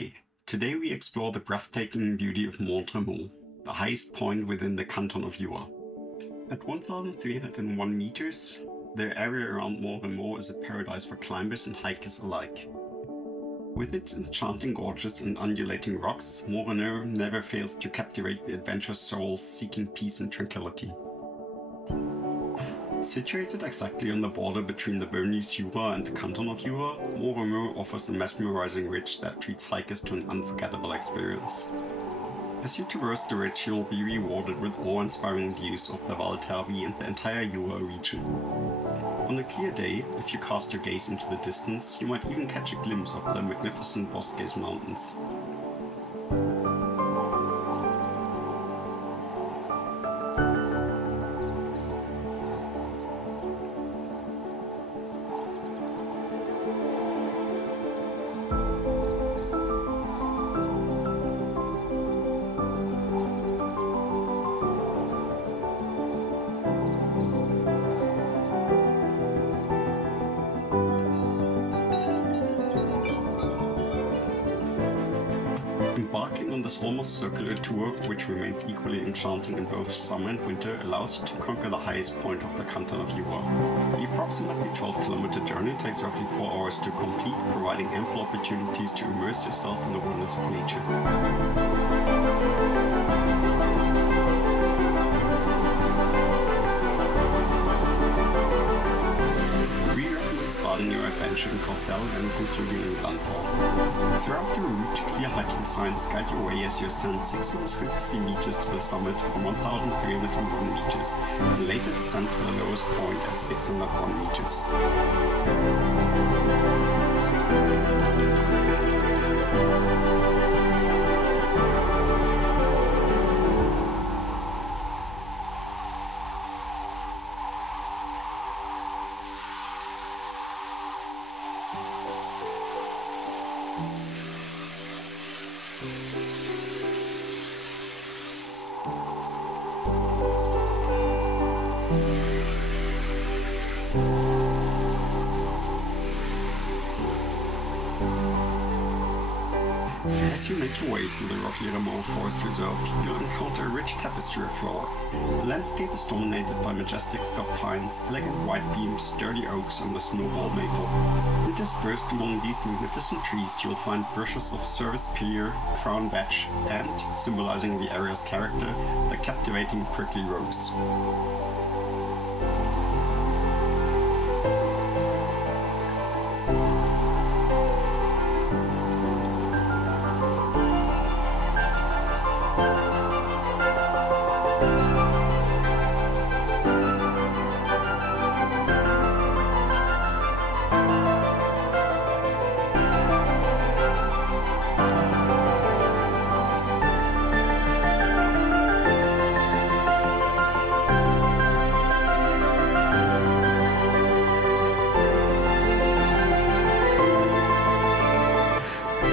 Hi! Today we explore the breathtaking beauty of Mont Tremont, the highest point within the canton of Jura. At 1,301 meters, the area around Mont Tremont is a paradise for climbers and hikers alike. With its enchanting gorges and undulating rocks, Mont Tremont never fails to captivate the adventurous souls seeking peace and tranquility. Situated exactly on the border between the Bernese Jura and the canton of Jura, Mont Tremont offers a mesmerizing ridge that treats hikers to an unforgettable experience. As you traverse the ridge, you'll be rewarded with awe-inspiring views of the Val Therbi and the entire Jura region. On a clear day, if you cast your gaze into the distance, you might even catch a glimpse of the magnificent Vosges Mountains. Embarking on this almost circular tour, which remains equally enchanting in both summer and winter, allows you to conquer the highest point of the canton of Jura. The approximately 12-kilometer journey takes roughly 4 hours to complete, providing ample opportunities to immerse yourself in the wonders of nature. Starting your adventure in Courcelles and concluding in Blanfort. Throughout the route, clear hiking signs guide your way as you ascend 660 meters to the summit on 1,301 meters, and later descend to the lowest point at 601 meters. As you make your way through the rocky Remont Forest Reserve, you'll encounter a rich tapestry of flora. The landscape is dominated by majestic Scott pines, elegant white beams, sturdy oaks, and the snowball maple. Interspersed among these magnificent trees, you'll find brushes of Service pear, crown vetch, and, symbolizing the area's character, the captivating prickly rose.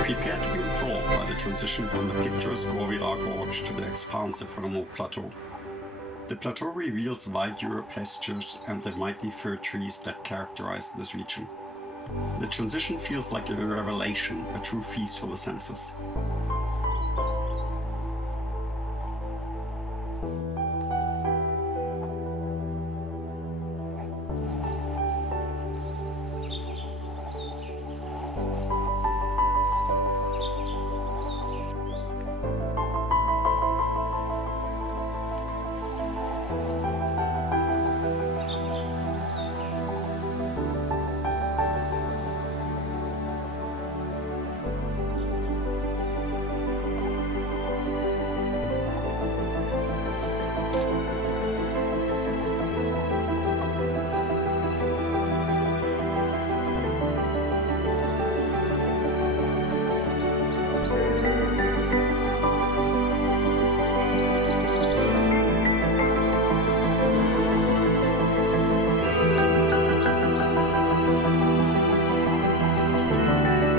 Prepare to be enthralled by the transition from the picturesque Gorbira Gorge to the expansive Remont Plateau. The plateau reveals wide Jura pastures and the mighty fir trees that characterize this region. The transition feels like a revelation, a true feast for the senses.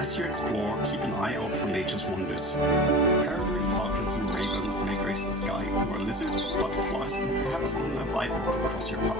As you explore, keep an eye out for nature's wonders. Peregrine falcons and ravens may grace the sky, while lizards, butterflies, and perhaps even a viper could cross your path.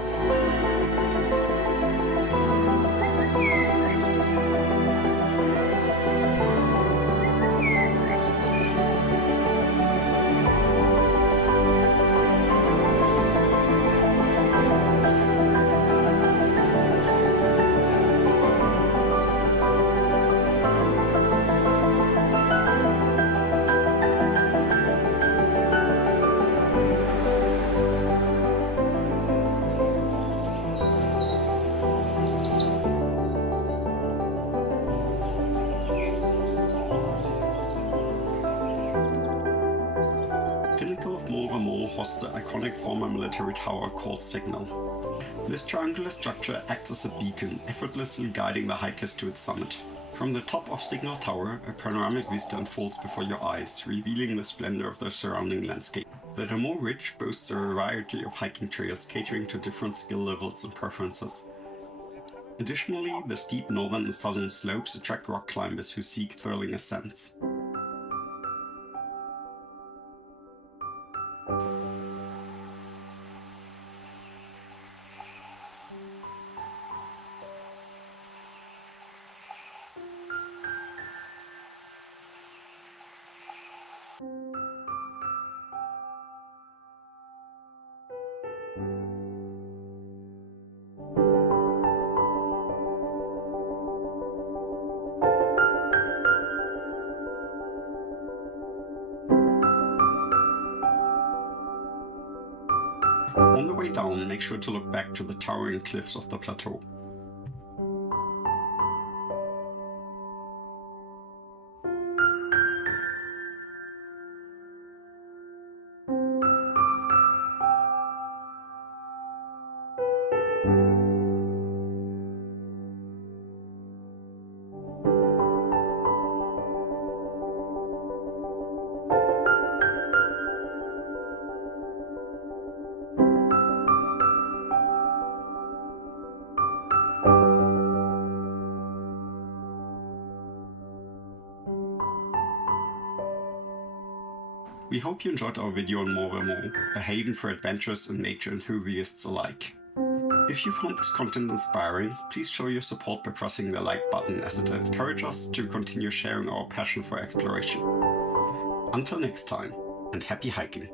hosts the iconic former military tower called Signal. This triangular structure acts as a beacon, effortlessly guiding the hikers to its summit. From the top of Signal Tower, a panoramic vista unfolds before your eyes, revealing the splendor of the surrounding landscape. The Rameau Ridge boasts a variety of hiking trails catering to different skill levels and preferences. Additionally, the steep northern and southern slopes attract rock climbers who seek thrilling ascents. On the way down, make sure to look back to the towering cliffs of the plateau. We hope you enjoyed our video on Mont Rameau, a haven for adventurers and nature enthusiasts alike. If you found this content inspiring, please show your support by pressing the like button, as it encourages us to continue sharing our passion for exploration. Until next time, and happy hiking!